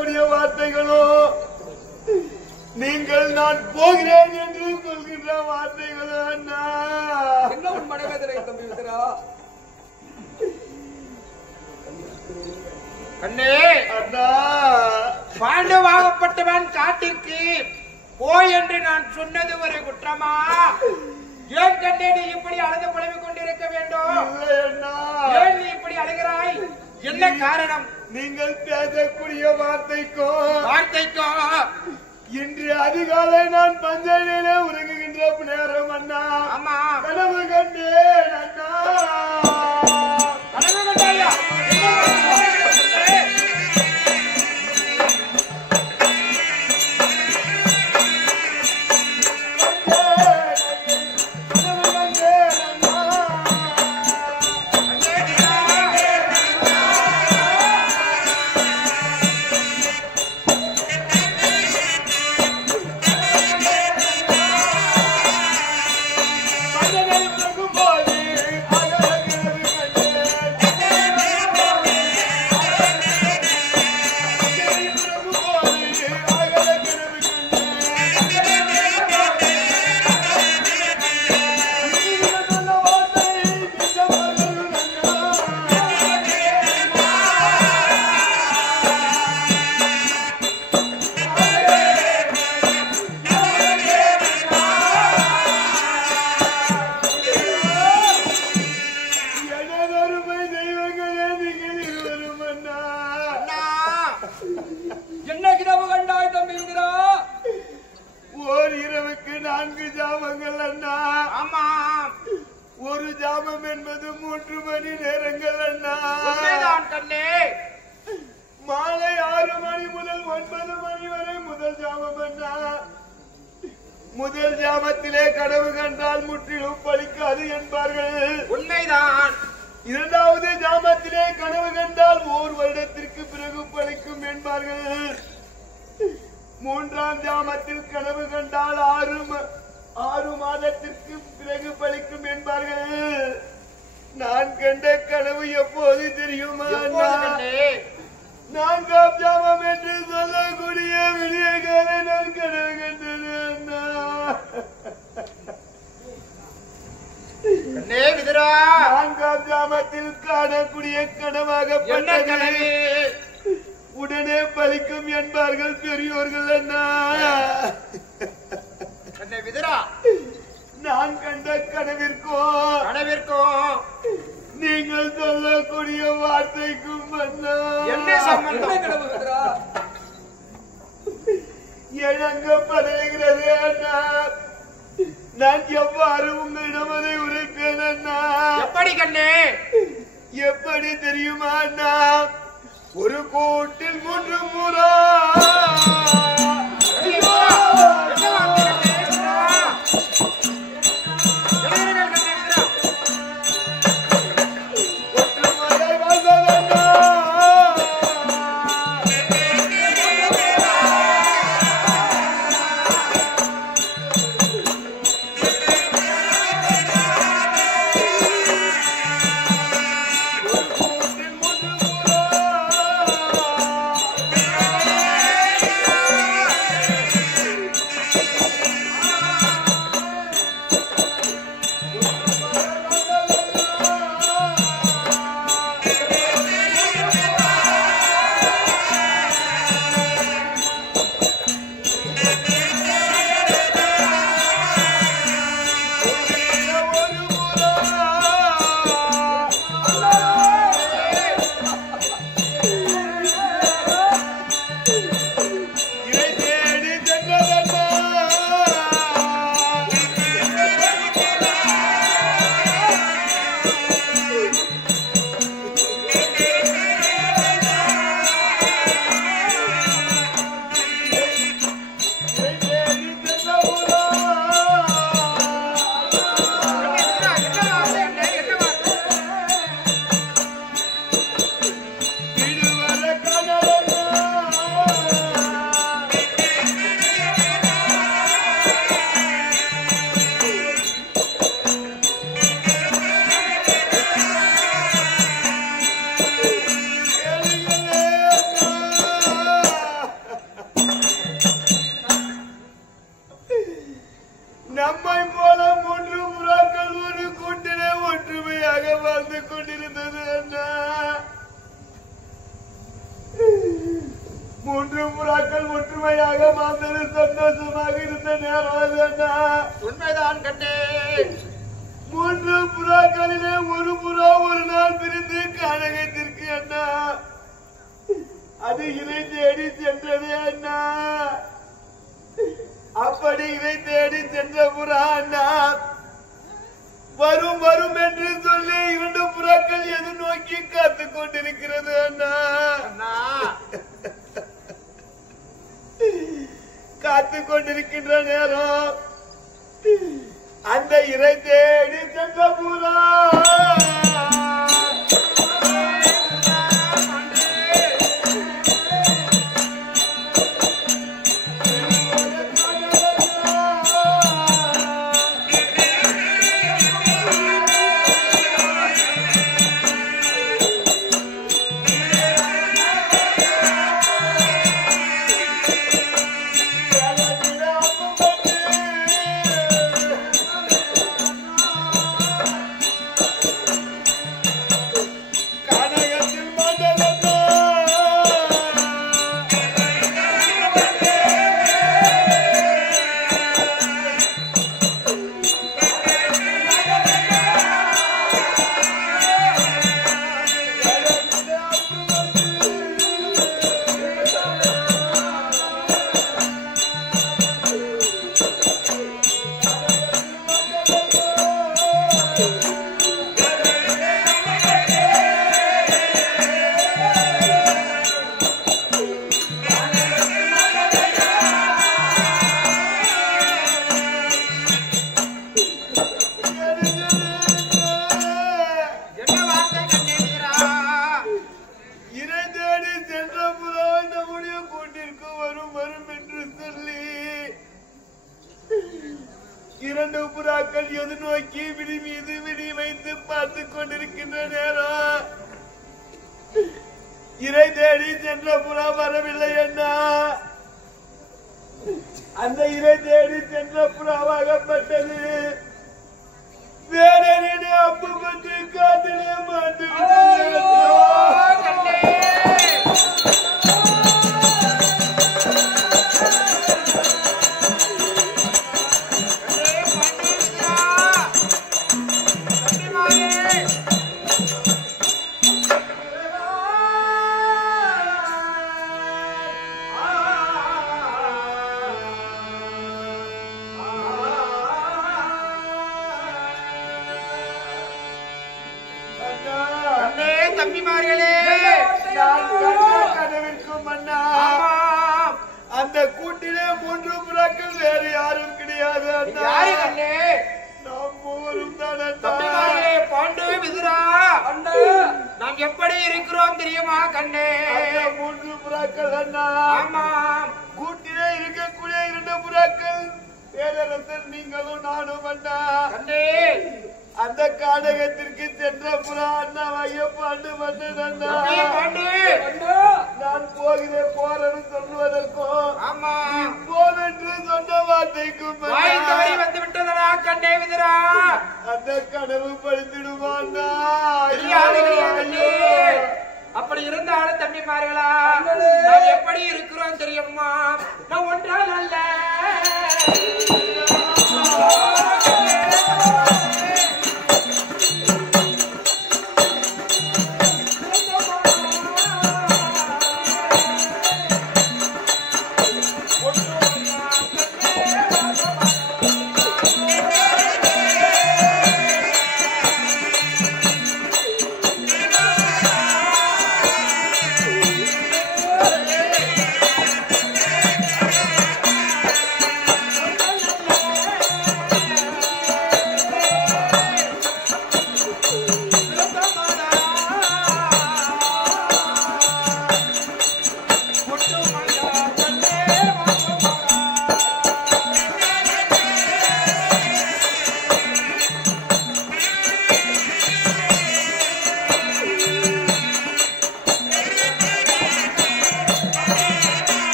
சொல்லக்கூடிய வார்த்தைகளோ நீங்கள் நான் போகிறேன் என்று சொல்கின்ற வார்த்தைகளோ அண்ணா. என்ன உன் மனவேதனை தம்பி விதரா? அண்ணே அண்ணா, பாண்டுவாகப்பட்டவன் காட்டிற்கு போய் என்று நான் சொன்னது ஒரு குற்றமா? ஏன் கண்ணே நீ இப்படி அழுது புலம்பிக் கொண்டிருக்க வேண்டும்? இல்லை அண்ணா. ஏன் நீ இப்படி அழுகிறாய்? என்ன காரணம்? நீங்கள் பேசக்கூடிய வார்த்தைக்கோ இன்று அதிகாலை நான் பஞ்சனையிலே உறங்குகின்ற நேரம் அண்ணா. ஆமா, கனவு கண்டேன் அண்ணா. கனவு கண்டாயா? மாலை 6 மணி முதல் 9 மணி வரை முதல் ஜாமம் அண்ணா. முதல் ஜாமத்திலே கனவு கண்டால் முற்றிலும் பலிக்காது என்பார்கள். உண்மைதான். இரண்டாவது ஜாமத்திலே கனவு கண்டால் 1 வருடத்திற்கு பிறகு பலிக்கும் என்பார்கள். மூன்றாம் ஜாமத்தில் கனவு கண்டால் 6 மாதத்திற்கு பிறகு பலிக்கும் என்பார்கள். நான் கண்ட கனவு எப்போது தெரியுமா? 4ஆம் ஜாமம் என்று சொல்லக்கூடிய விடிய காலை நான் கனவு கண்டது அண்ணா. கண்ணே விதுரா, 4ஆம் ஜாமத்தில் காணக்கூடிய கனவாக உடனே பலிக்கும் என்பார்கள் பெரியோர்கள் அண்ணா. கண்ணே விதுரா, நான் கண்ட கனவிற்கோ நீங்கள் சொல்லக்கூடிய வார்த்தைக்கும் அண்ணா என்ன சம்பந்தம்? கனவு விதரா? இழங்கப்படுகிறது அண்ணா. நான் எவ்வாறு உங்களிடம் அதை உரைப்பேன் அண்ணா? எப்படி கண்ணே? எப்படி தெரியுமா அண்ணா? ஒரு கூட்டில் 3 புறா. மூன்று புறாக்கள் ஒற்றுமையாக மாந்தது சந்தோஷமாக இருந்த நேரம் அது அண்ணா. உண்மைதான் கண்ணே. மூன்று புறாக்களிலே ஒரு புறா ஒரு நாள் பிரிந்து கானகத்திற்கு அண்ணா அது இறை தேடி சென்றது அண்ணா. அப்படி இறை தேடி சென்ற புறா அண்ணா வரும் வரும் என்று சொல்லி 2 புறாக்கள் எது நோக்கி காத்துக் கொண்டிருக்கிறது அண்ணா. காத்துக் கொண்டிருக்கின்ற நேரம் அந்த இறை தேடி சென்ற புறா எது நோக்கி விழி மீது விழி வைத்து பார்த்துக் கொண்டிருக்கின்ற நேரம் இறை தேடி சென்ற புறா வரவில்லை அண்ணா. அந்த இறை தேடி சென்ற புறாவாகப்பட்டது வேடனே அப்பு பற்றி காத்திலே மாட்டு அந்த கூட்டிலே 3 புறாக்கள் வேறு யாரும் கிடையாது அண்ணா. நாம் மூவரும் தான் அண்ணா. பாண்டு விதுரா நாம் எப்படி இருக்கிறோம் தெரியுமா கண்ணே? 3 புறாக்கள் அண்ணா. ஆமாம். கூட்டிலே இருக்கக்கூடிய 2 புறாக்கள் பேரரசர் நீங்களும் நானும் அண்ணா. கண்ணே அந்த கானகத்திற்கு சென்ற புறா அண்ணா ஐயப்பாண்டு மன்னன் அண்ணா. நான் போகிறேன் போறேன்னு சொல்லுவதற்கும் போவென்று சொன்ன வார்த்தைக்கும் வந்து விட்டதா கண்ணே விதுரா? அந்த கனவு படுத்திடுவான்னா? அப்படி இருந்தாலும் தம்பிமார்களா நாம் எப்படி இருக்கிறோம் தெரியுமா? நான் ஒன்றால் அல்ல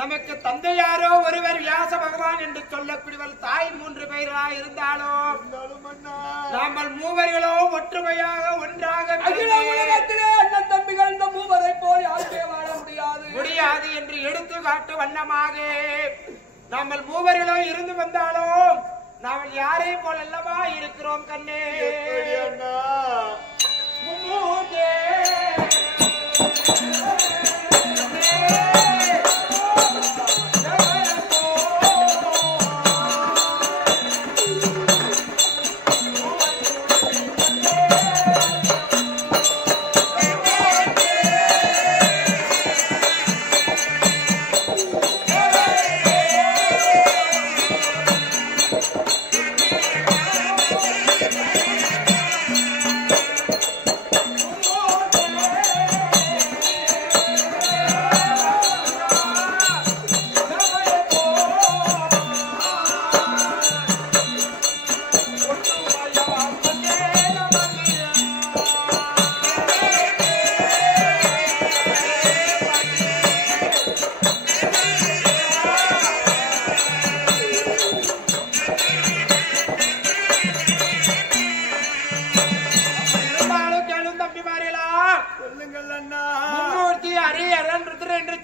நமக்கு தந்தையாரோ ஒருவர் வியாச பகவான் என்று சொல்லக்கூடியவர் தாய் 3 பேரா இருந்தாலும் நாமல் மூவர்களோ ஒற்றுமையாக ஒன்றாக அகில உலகத்திலே அண்ணன் தம்பிகள் இந்த மூவரை போல் யாருக்கே வாழ முடியாது என்று எடுத்து காட்டு வண்ணமாக நாமல் மூவர்களோ இருந்து வந்தாலும் நாமல் யாரை போல் அல்லவா இருக்கிறோம் கண்ணே. மும்மூர்த்தே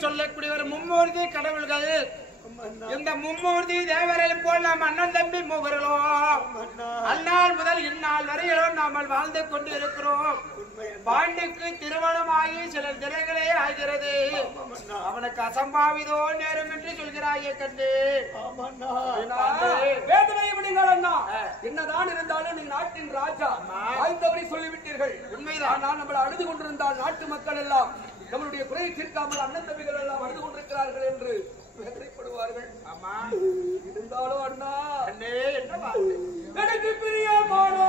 சொல்லக்கூடியவர் மும்மூர்த்தி கடவுள்கள். இந்த மும்மூர்த்தி தேவரையும் போல் நாம் அண்ணன் தம்பி மூவர்களோ அந்நாள் முதல் இந்நாள் வரையிலும் நாம் வாழ்ந்து கொண்டிருக்கிறோம். பாண்டுக்கு திருமணமாகி சில திரைகளே ஆகிறது. அவனுக்கு அசம்பாவிதோ நேரம் என்று சொல்கிறாயே கண்டு வேதனை விடுங்கள் அண்ணா. என்னதான் இருந்தாலும் நீங்க நாட்டின் ராஜா ஆய்ந்தவரை சொல்லிவிட்டீர்கள். உண்மைதான். நான் நம்மளை அழுது கொண்டிருந்தால் நாட்டு மக்கள் எல்லாம் நம்மளுடைய குறையை தீர்க்காமல் அண்ணன் தம்பிகள் எல்லாம் அழுது கொண்டிருக்கிறார்கள் என்று வேதனைப்படுவார்கள். ஆமா, இருந்தாலும் அண்ணா அண்ணே என்ன வார்த்தை எனக்கு பிரியமானோ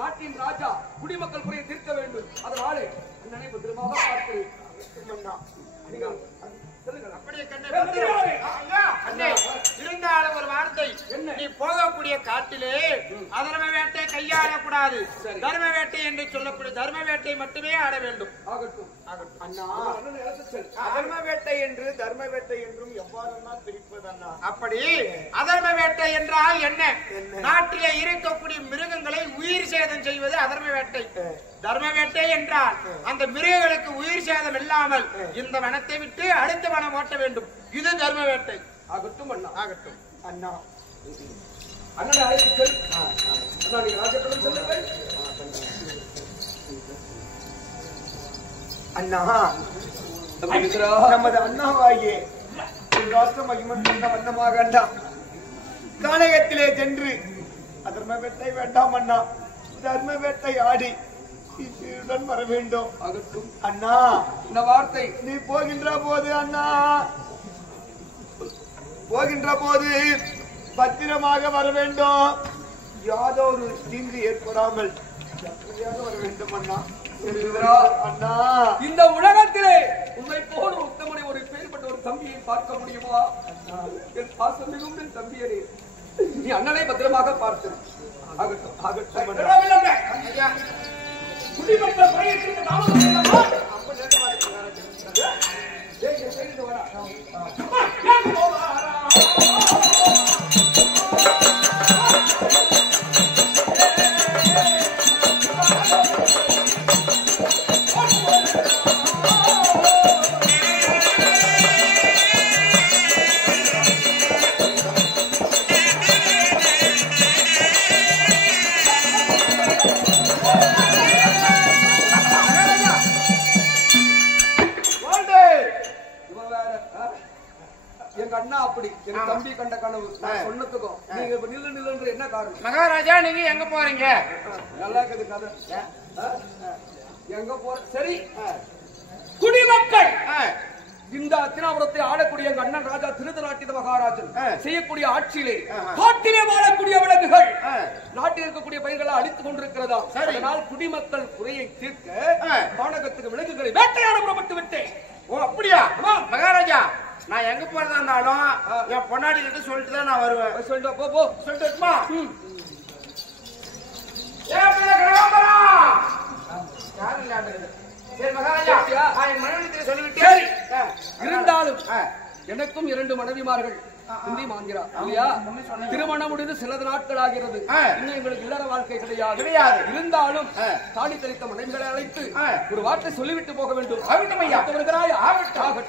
நாட்டின் ராஜா குடிமக்கள் குறையை தீர்க்க வேண்டும். அதனாலே அண்ணனை பத்திரமாக பார்த்து இருந்தாலும் ஒரு வார்த்தை, நீ போகக்கூடிய காட்டிலே அதர்ம வேட்டை கையாளக்கூடாது. தர்ம வேட்டை என்று சொல்லக்கூடிய தர்ம வேட்டை மட்டுமே ஆட வேண்டும். அதர்ம வேட்டை என்று தர்ம வேட்டை என்றும் எவ்வாறு பிரிப்பது அண்ணா? அப்படி அதர்ம வேட்டை என்றால் என்ன? நாட்டிலே இருக்கக்கூடிய மிருகங்களை உயிர் சேதம் செய்வது அதர்ம வேட்டை. தர்ம வேட்டை என்றால் அந்த மிருகங்களுக்கு உயிர் சேதம் இல்லாமல் இந்த வனத்தை விட்டு அடுத்த வனம் ஓட்ட வேண்டும். இது தர்ம வேட்டை. ஆகட்டும் அண்ணா, ஆகட்டும் அண்ணா. அண்ணனை அழைத்து செல். அண்ணா, நீங்க ராஜபுரம் செல்லுங்கள். அண்ணா, நமது அண்ணாவாகிய வண்ணமாக அண்ணா கானகத்திலே சென்று அதர்ம வேட்டை வேண்டாம் அண்ணா, தர்ம வேட்டை ஆடி உடன் வர வேண்டும். ஆகட்டும் அண்ணா. இந்த வார்த்தை நீ போகின்ற போது அண்ணா, போகின்ற போது பத்திரமாக வர வேண்டும். யாதோ ஒரு தீங்கு ஏற்படாமல் வர வேண்டும் அண்ணா. அண்ணா, இந்த உலகத்திலே உன்னை போல உத்தமனை ஒரு பேர்பட்ட ஒரு தம்பியை பார்க்க முடியுமா? என் பாசம் மிகுந்த தம்பியரே, நீ அண்ணனை பத்திரமாக பார்த்து. ஆகட்டும் ஆகட்டும். குடிமக்கள் குறையத்திற்கு தாமதம் இல்லையா? எங்க அண்ணா அப்படி எங்க தம்பி கண்ட கனவு சொன்னதுக்கும் நீங்க இப்ப நில்லு நில்லுன்ற என்ன காரணம்? மகாராஜா நீங்க எங்க போறீங்க? நல்லா இருக்குது கதை. எங்க போற சரி குடிமக்கள் இந்த அத்தினாபுரத்தை ஆடக்கூடிய எங்க அண்ணன் ராஜா திருதராட்டித மகாராஜன் செய்யக்கூடிய ஆட்சியிலே காட்டிலே வாழக்கூடிய விலங்குகள் நாட்டில் இருக்கக்கூடிய பயிர்களை அழித்துக் கொண்டிருக்கிறதா. அதனால் குடிமக்கள் குறையை தீர்க்க பானகத்துக்கு விலங்குகளை வேட்டையாட புறப்பட்டு விட்டேன். ஓ அப்படியா மகாராஜா? நான் எங்க போறதா இருந்தாலும் என் பொன்னாடி கிட்ட சொல்லிட்டு தான் நான் வருவேன். சொல்லிட்டு போ போ சொல்லிட்டுமா? சரி மகாராஜா நான் என் மனைவிடத்தில் சொல்லிவிட்டேன். இருந்தாலும் எனக்கும் 2 மனைவிமார்கள் இந்தி மாந்திரா இல்லையா? திருமணம் முடிந்து சில நாட்கள் ஆகிறது. இன்னும் எங்களுக்கு இல்லற வாழ்க்கை கிடையாது. இருந்தாலும் தாடி தெளித்த மனைவிகளை அழைத்து ஒரு வார்த்தை சொல்லிவிட்டு போக வேண்டும். வருகிறாய்? ஆகட்டும்.